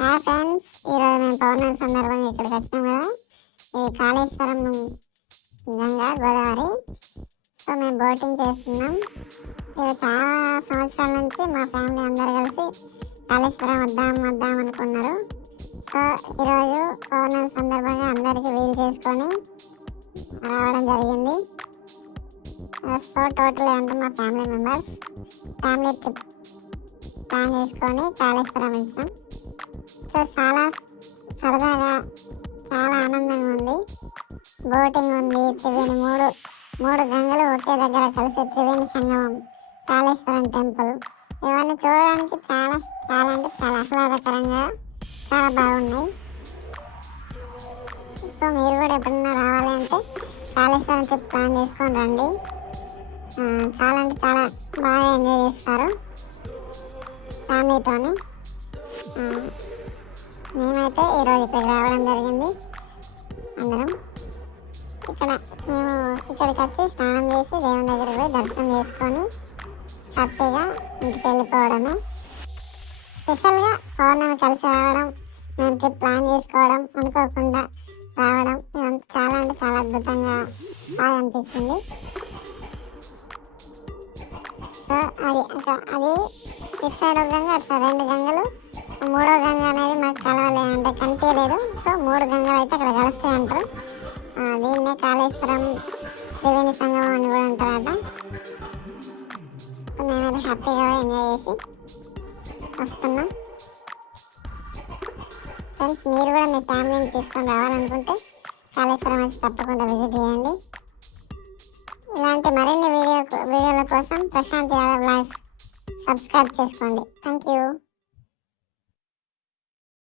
Hi friends, ఈరోజు మేము పౌర్ణమి సందర్భంగా ఇక్కడికి వచ్చినాం కదా. ఇది కాళేశ్వరం గంగా గోదావరి. సో మేము బోటింగ్ చేస్తున్నాం. ఇది చాలా సంవత్సరాల నుంచి మా ఫ్యామిలీ అందరు కలిసి కాళేశ్వరం వద్దాం అనుకున్నారు. సో ఈరోజు పౌర్ణమి సందర్భంగా అందరికీ వీలు చేసుకొని రావడం జరిగింది. సో టోటల్ అంటే మా family members family trip plan చేసుకొని కాళేశ్వరం ఇచ్చాం. సో చాలా సరదాగా చాలా ఆనందంగా ఉంది. బోటింగ్ ఉంది, త్రివేణి మూడు గంగలు ఒకే దగ్గర కలిసి త్రివేణి సంగమం, కాళేశ్వరం టెంపుల్, ఇవన్నీ చూడడానికి చాలా చాలా అంటే చాలా ఆహ్లాదకరంగా చాలా బాగున్నాయి. సో మీరు కూడా ఎప్పుడన్నా రావాలి అంటే కాళేశ్వరం ట్రిప్ ప్లాన్ చేసుకొని రండి. చాలా అంటే చాలా బాగా ఎంజాయ్ చేస్తారు ఫ్యామిలీతోని. మేమైతే ఈరోజు ఇక్కడికి రావడం జరిగింది. అందరం మేము ఇక్కడికి వచ్చి స్నానం చేసి దేవుని దగ్గరికి పోయి దర్శనం చేసుకొని హ్యాపీగా ఇంటికి వెళ్ళిపోవడమే. స్పెషల్గా పౌర్ణమి కలిసి రావడం, మేము ట్రిప్ ప్లాన్ చేసుకోవడం, అనుకోకుండా రావడం, ఇదంతా చాలా అంటే చాలా అద్భుతంగా బాగా అనిపించింది. సో అది ఇటు సైడ్ ఒక గంగ, అటు సైడ్ 2 గంగలు, 3వ గంగ అనేది మాకు కలవలేదు, అంటే కనిపించలేదు. సో 3 గంగలు అయితే అక్కడ కలుస్తాయి అంటారు. దీన్నే కాళేశ్వరం త్రివేణి సంగమం అని కూడా అంటారట. సో మేమైతే హ్యాపీగా ఎంజాయ్ చేసి వస్తున్నాం. ఫ్రెండ్స్, మీరు కూడా మీ ఫ్యామిలీని తీసుకొని రావాలనుకుంటే కాళేశ్వరం వచ్చి తప్పకుండా విజిట్ చేయండి. ఇలాంటి మరిన్ని వీడియోల కోసం ప్రశాంత్ యాదవ్ వ్లాగ్స్ సబ్స్క్రైబ్ చేసుకోండి. Thank you.